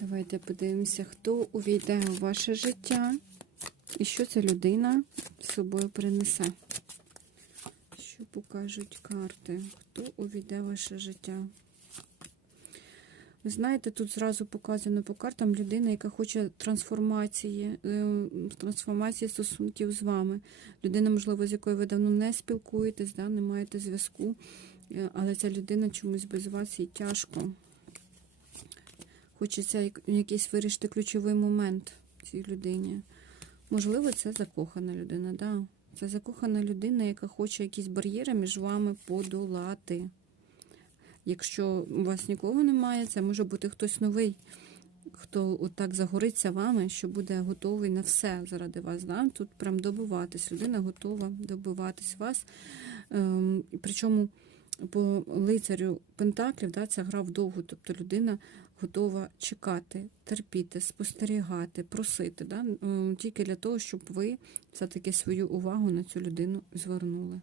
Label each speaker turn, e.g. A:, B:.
A: Давайте подивимося, хто увійде у ваше життя і що ця людина з собою принесе. Що покажуть карти? Хто увійде в ваше життя? Ви знаєте, тут зразу показано по картам людина, яка хоче трансформації, е, трансформації стосунків з вами. Людина, можливо, з якою ви давно не спілкуєтесь, да, не маєте зв'язку, е, але ця людина чомусь без вас їй тяжко. Хочеться якийсь вирішити ключовий момент цій людині. Можливо, це закохана людина, да. Це закохана людина, яка хоче якісь бар'єри між вами подолати. Якщо у вас нікого немає, це може бути хтось новий, хто отак загориться вами, що буде готовий на все заради вас. Да? Тут прям добиватись. Людина готова добиватись вас. Ем, причому по лицарю Пентаклів да, ця гра вдовго, тобто людина готова чекати, терпіти, спостерігати, просити, да? тільки для того, щоб ви все-таки свою увагу на цю людину звернули.